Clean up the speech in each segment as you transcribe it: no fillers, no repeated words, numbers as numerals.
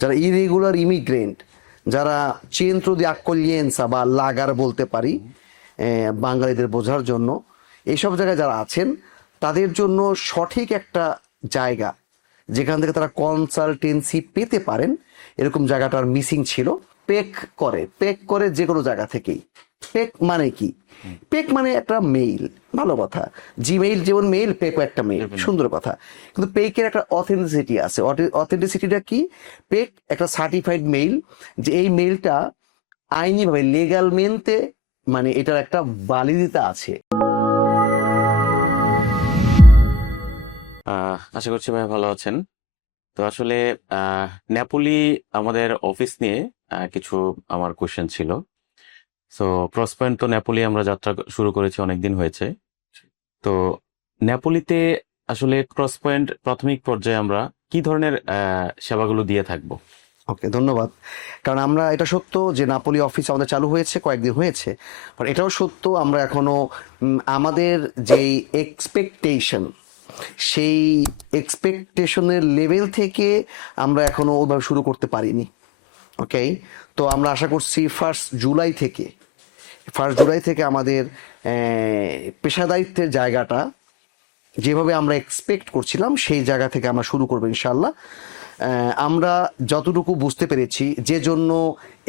যারা irregular immigrant, যারা centro di accoglienza বা লাগার বলতে পারি বাঙালিদের বোঝার জন্য, এইসব জায়গায় যারা আছেন তাদের জন্য সঠিক একটা জায়গা যেখান থেকে তারা কনসালটেন্সি পেতে পারেন, এরকম জায়গাটার মিসিং ছিল। পেক করে যে কোনো জায়গা থেকেই। পেক মানে কি? পেক মানে একটা মেইল, ভালো কথা। জিমেইল যেমন মেইল, পেকও একটা মেইল, সুন্দর কথা। কিন্তু পেকের একটা অথেন্টিসিটি আছে। অথেন্টিসিটিটা কি? পেক একটা সার্টিফাইড মেইল, যে এই মেইলটা আইনিভাবে লিগ্যাল মেনতে, মানে এটার একটা ভ্যালিডিটি আছে। আশা করছি ভাই ভালো আছেন। তো আসলে নেপোলি আমাদের অফিস নিয়ে কিছু আমার কোশ্চেন ছিল। সো ক্রস পয়েন্ট তো নেপোলি আমরা যাত্রা শুরু করেছি, অনেকদিন হয়েছে। তো নেপোলিতে আসলে ক্রস পয়েন্ট প্রাথমিক পর্যায়ে আমরা কি ধরনের সেবাগুলো দিয়ে থাকবো? ওকে, ধন্যবাদ। কারণ আমরা, এটা সত্য যে নাপোলি অফিস আমাদের চালু হয়েছে, কয়েকদিন হয়েছে, বাট এটাও সত্য আমরা এখনো আমাদের যেই এক্সপেকটেশন, সেই এক্সপেকটেশনের লেভেল থেকে আমরা এখনো ওইভাবে শুরু করতে পারিনি। ওকে, তো আমরা আশা করছি ফার্স্ট জুলাই থেকে আমাদের পেশাদারিত্বের জায়গাটা যেভাবে আমরা এক্সপেক্ট করছিলাম সেই জায়গা থেকে আমরা শুরু করবো ইনশাল্লাহ। আমরা যতটুকু বুঝতে পেরেছি, যে জন্য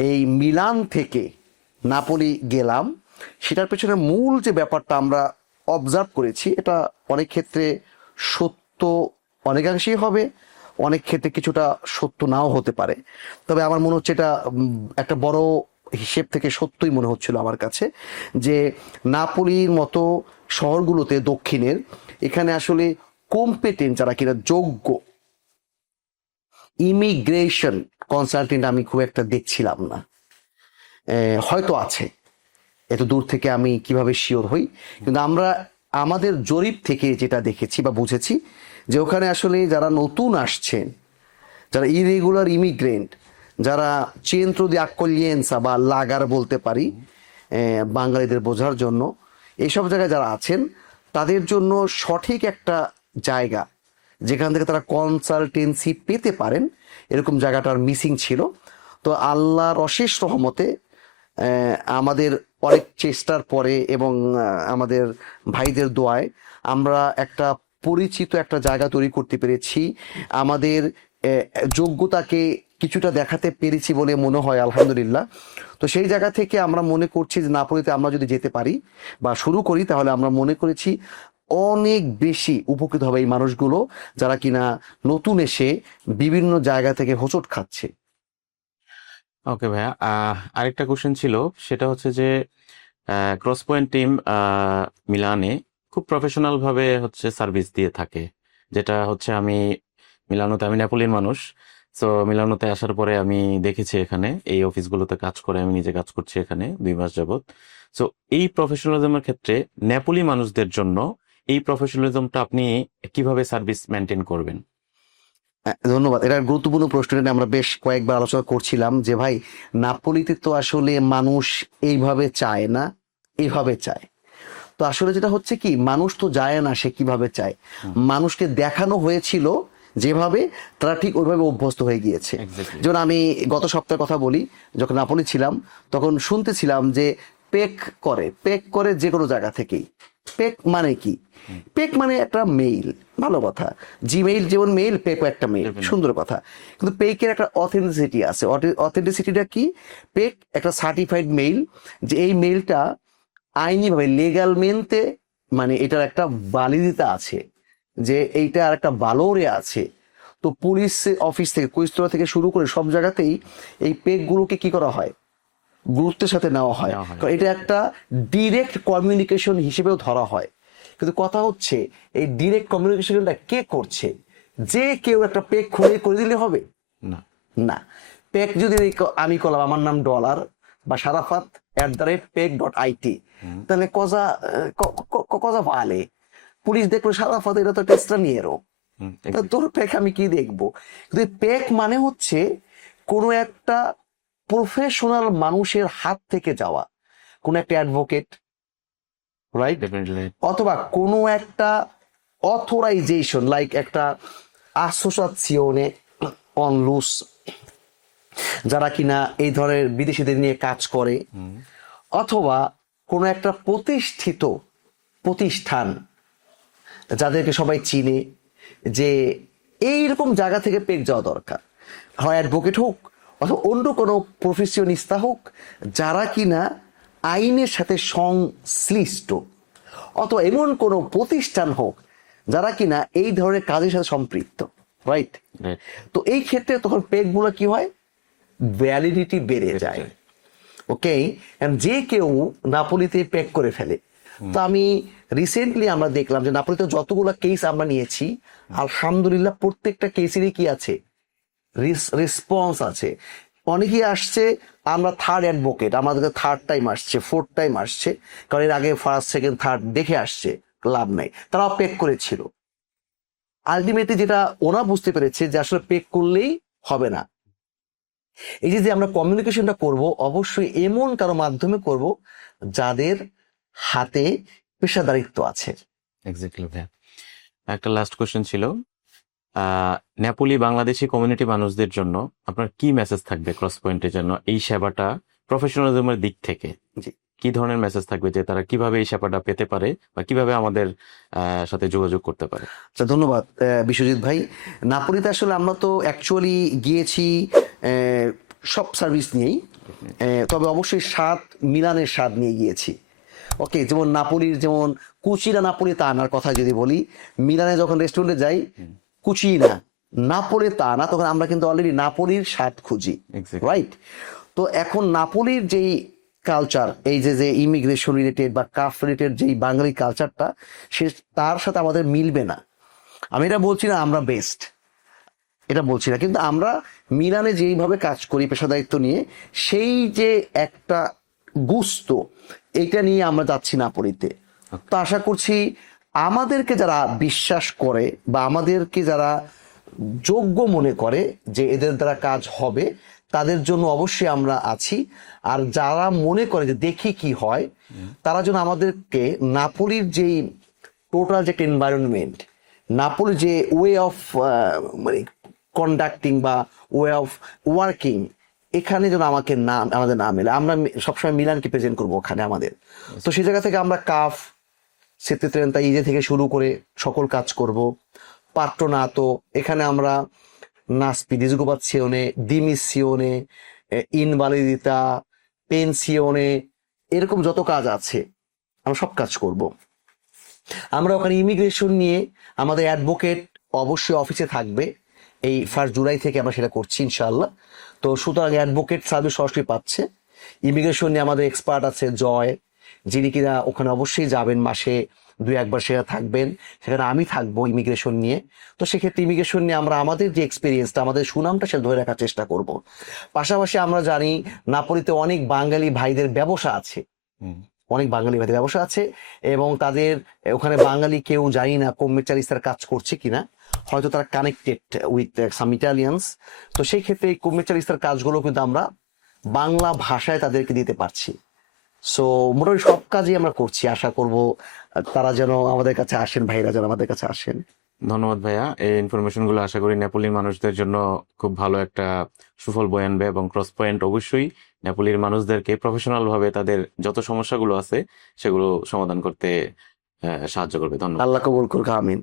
এই মিলান থেকে নাপোলি গেলাম, সেটার পেছনে মূল যে ব্যাপারটা আমরা অবজার্ভ করেছি, এটা অনেক ক্ষেত্রে সত্য অনেকাংশেই হবে, অনেক ক্ষেত্রে কিছুটা সত্য নাও হতে পারে। তবে আমার মনে হচ্ছে এটা একটা বড় হিসেব থেকে সত্যই মনে হচ্ছিল আমার কাছে, যে নাপোলির মতো শহরগুলোতে দক্ষিণের, এখানে আসলে কম্পিটেন্ট যারা কিনা যোগ্য ইমিগ্রেশন কনসালটেন্ট আমি খুব একটা দেখছিলাম না। হয়তো আছে, এত দূর থেকে আমি কিভাবে শিওর হই, কিন্তু আমরা আমাদের জরিপ থেকে যেটা দেখেছি বা বুঝেছি, যে ওখানে আসলে যারা নতুন আসছেন, যারা ইরেগুলার ইমিগ্রেন্ট, যারা centro di accoglienza বা লাগার বলতে পারি বাঙালিদের বোঝার জন্য, এইসব জায়গায় যারা আছেন তাদের জন্য সঠিক একটা জায়গা যেখান থেকে তারা কনসালটেন্সি পেতে পারেন, এরকম জায়গাটার মিসিং ছিল। তো আল্লাহর অশেষ রহমতে আমাদের অনেক চেষ্টার পরে এবং আমাদের ভাইদের দোয়ায় আমরা একটা পরিচিত একটা জায়গা তৈরি করতে পেরেছি। আমাদের যোগ্যতাকে কিছুটা দেখাতে পেরেছি বলে মনে হয়, আলহামদুলিল্লাহ। তো সেই জায়গা থেকে আমরা মনে করছি যে নাপোলিতে আমরা যদি যেতে পারি বা শুরু করি, তাহলে আমরা মনে করেছি অনেক বেশি উপকৃত হবে এই মানুষগুলো, যারা কিনা নতুন এসে বিভিন্ন জায়গা থেকে হোঁচট খাচ্ছে। ওকে ভাইয়া, আরেকটা কোশ্চেন ছিল, সেটা হচ্ছে যে ক্রস পয়েন্ট টিম মিলানে খুব প্রফেশনাল ভাবে হচ্ছে সার্ভিস দিয়ে থাকে, যেটা হচ্ছে আমি নেপোলির মানুষ। সো মিলানোতে আসার পরে আমি দেখেছি এখানে এই অফিসগুলোতে কাজ করে, আমি নিজে কাজ করছি এখানে 2 মাস যাবত। সো এই প্রফেশনালিজমের ক্ষেত্রে নেপোলি মানুষদের জন্য এই প্রফেশনালিজমটা আপনি কিভাবে সার্ভিস মেনটেন করবেন? ধন্যবাদ। এটা গুরুত্বপূর্ণ প্রশ্ন, এটা আমরা বেশ কয়েকবার আলোচনা করছিলাম যে ভাই, নাপোলিতে তো আসলে মানুষ এইভাবে চায় না, এইভাবে চায়। তো আসলে যেটা হচ্ছে কি, মানুষ তো যায় না সে কিভাবে চায়, মানুষকে দেখানো হয়েছিল যেভাবে, তারা ঠিক ওইভাবে অভ্যস্ত হয়ে গিয়েছে। এক্স্যাক্টলি। যেমন আমি গত সপ্তাহের কথা বলি, যখন নাপোলি ছিলাম তখন শুনতেছিলাম যে পেক করে যে কোনো জায়গা থেকেই। পেক মানে কি? পেক মানে একটা মেইল, ভালো কথা। জিমেইল যেমন মেইল, পেকও একটা মেইল, সুন্দর কথা। কিন্তু পেকের একটা অথেন্টিসিটি আছে। অথেন্টিসিটিটা কি? পেক একটা সার্টিফাইড মেইল, যে এই মেইলটা আইনিভাবে লিগ্যাল মেনতে, মানে এটার একটা ভ্যালিডিটি আছে, যে এইটা আর একটা ভালোরে আছে। তো পুলিশ অফিস থেকে, কুইস্তরা থেকে শুরু করে সব জায়গাতেই এই পেকগুলোকে কি করা হয়, গুরুত্বের সাথে নেওয়া হয়, নেওয়া হয়। কারণ এটা একটা ডিরেক্ট কমিউনিকেশন হিসেবেও ধরা হয়। কিন্তু কথা হচ্ছে, এই ডিরেক্ট কমিউনিকেশনটা কে করছে? যে কেউ একটা পেক খুলে করে দিলে হবে? না। না। পেক যদি আমি করলাম, আমার নাম ডলার বা sharafat@pek.it, তাহলে কজা ভালে পুলিশ দেখলো সারাফাত, এটা তো টেস্টটা নিয়ে এরো, তা তোর পেক আমি কি দেখবো? কিন্তু পেক মানে হচ্ছে কোনো একটা প্রফেশনাল মানুষের হাত থেকে যাওয়া, কোন একটা অ্যাডভোকেট, রাইট, ডেফিনেটলি। অথবা কোনো একটা অথরাইজেশন, লাইক একটা আসোসিয়েশনে অন লুস যারা কিনা এই ধরনের বিদেশিদের নিয়ে কাজ করে, অথবা কোনো একটা প্রতিষ্ঠিত প্রতিষ্ঠান যাদেরকে সবাই চিনে, যে এইরকম জায়গা থেকে পেক যাওয়া দরকার, হয় অ্যাডভোকেট হোক অথবা অন্য কোনো প্রফেশনিস্তা হোক, যারা কিনা আইনের সাথে সংশ্লিষ্ট, অথবা এমন কোনো প্রতিষ্ঠান হোক যারা কিনা এই ধরনের কাজের সাথে সম্পৃক্ত, রাইট? Right. তো এই ক্ষেত্রে তখন পেকগুলো কি হয়, ভ্যালিডিটি বেড়ে যায়। ওকে, যে কেউ নাপোলিতে পেক করে ফেলে। তো আমি রিসেন্টলি আমরা দেখলাম যে নাপোলিতে যতগুলো কেস আমরা নিয়েছি, আলহামদুলিল্লাহ প্রত্যেকটা কেসেরই কি আছে, রেসপন্স আছে। অনেকেই আসছে, আমরা থার্ড অ্যাডভোকেট, আমাদেরকে থার্ড টাইম আসছে, ফোর্থ টাইম আসছে, কারণ এর আগে ফার্স্ট সেকেন্ড থার্ড দেখে আসছে, লাভ নাই, তারাও পেক করেছিল। আলটিমেটলি যেটা ওরা বুঝতে পেরেছে যে আসলে পেক করলেই হবে না। এই যে আমরা কমিউনিকেশনটা করব, অবশ্যই এমন কারো মাধ্যমে করব যাদের হাতে পেশাদারিত্ব আছে। এক্স্যাক্টলি ভাইয়া। একটা লাস্ট কোশ্চেন ছিল, নেপোলি বাংলাদেশি কমিউনিটি মানুষদের জন্য আপনার কি মেসেজ থাকবে ক্রস পয়েন্টের জন্য, এই সেবাটা প্রফেশনালিজমের দিক থেকে জি। কি ধরনের মেসেজ থাকবে, যে তারা কিভাবে এই সেবাটা পেতে পারে বা কিভাবে আমাদের সাথে যোগাযোগ করতে পারে? আচ্ছা, ধন্যবাদ বিশ্বজিৎ ভাই। নাপোলিতে আসলে আমরা তো অ্যাকচুয়ালি গিয়েছি সব সার্ভিস নিয়েই, তবে অবশ্যই স্বাদ, মিলানের স্বাদ নিয়ে গিয়েছি। ওকে, যেমন নাপোলির যেমন কুচিনা নাপোলি তা আনার কথা যদি বলি, মিলানে যখন রেস্টুরেন্টে যাই কুচিনা নাপোলি তা না, তখন আমরা কিন্তু অলরেডি নাপোলির স্বাদ খুঁজি, Exactly. রাইট? তো এখন নাপোলির যেই কালচার, এই যে ইমিগ্রেশন রিলেটেড বা কাফ রিলেটেড যেই বাঙালি কালচারটা, সে তার সাথে আমাদের মিলবে না। আমি এটা বলছি না আমরা বেস্ট, এটা বলছি না, কিন্তু আমরা মিলানে যেইভাবে কাজ করি পেশাদারিত্ব নিয়ে, সেই যে একটা গুস্ত, এটা নিয়ে আমরা যাচ্ছি নাপোলিতে। তো আশা করছি আমাদেরকে যারা বিশ্বাস করে বা আমাদেরকে যারা যোগ্য মনে করে যে এদের দ্বারা কাজ হবে, তাদের জন্য অবশ্যই আমরা আছি। আর যারা মনে করে যে দেখি কি হয়, তারা যেন আমাদেরকে নাপোলির যেই টোটাল যে এনভায়রনমেন্ট, নাপোলির যে ওয়ে অফ মানে কন্ডাক্টিং বা ওয়ে অফ ওয়ার্কিং, এখানে যেন আমাদের না মেলে। আমরা সবসময় মিলানকে প্রেজেন্ট করবো ওখানে আমাদের। তো সেই জায়গা থেকে আমরা কাফ, সেত্তেত্রেন্তা ইজে থেকে শুরু করে সকল কাজ করব। পাট্রোনাতো, এখানে আমরা নাসপি ডিসগোপাzione, ডিমিসিওনে, ইনভালিদিতা, পেনসিওনে, এরকম যত কাজ আছে আমরা সব কাজ করব। আমরা ওখানে ইমিগ্রেশন নিয়ে আমাদের অ্যাডভোকেট অবশ্যই অফিসে থাকবে, এই 1 জুলাই থেকে আমরা সেটা করছি ইনশাআল্লাহ। তো সুতরাং অ্যাডভোকেট সার্ভিস সরাসরি পাচ্ছে। ইমিগ্রেশন নিয়ে আমাদের এক্সপার্ট আছে জয়, যিনি কিনা ওখানে অবশ্যই যাবেন, মাসে 2-1 বার সেটা থাকবেন, সেখানে আমি থাকবো ইমিগ্রেশন নিয়ে। তো সেক্ষেত্রে ইমিগ্রেশন নিয়ে আমরা আমাদের যে এক্সপিরিয়েন্সটা, আমাদের সুনামটা সেটা ধরে রাখার চেষ্টা করব। পাশাপাশি আমরা জানি নাপোলিতে অনেক বাঙালি ভাইদের ব্যবসা আছে, অনেক বাঙালি ভাইদের ব্যবসা আছে, এবং তাদের ওখানে বাঙালি কেউ জানি না কম্মেচারিস্তার কাজ করছে কিনা, হয়তো তারা কানেক্টেড উইথ সাম ইটালিয়ানস। তো সেই ক্ষেত্রে এই কম্মেচারিস্তার কাজগুলো কিন্তু আমরা বাংলা ভাষায় তাদেরকে দিতে পারছি। সো মোটামুটি সব কাজই আমরা করছি। আশা করব তারা যেন আমাদের কাছে আসেন, ভাইরা যেন আমাদের কাছে আসেন। ধন্যবাদ ভাইয়া। এই ইনফরমেশন গুলো আশা করি নেপোলির মানুষদের জন্য খুব ভালো একটা সুফল বয়ে আনবে, এবং ক্রস পয়েন্ট অবশ্যই নেপোলির মানুষদেরকে প্রফেশনাল ভাবে তাদের যত সমস্যাগুলো আছে সেগুলো সমাধান করতে সাহায্য করবে। ধন্যবাদ। আল্লাহ কবুল করুক, আমিন।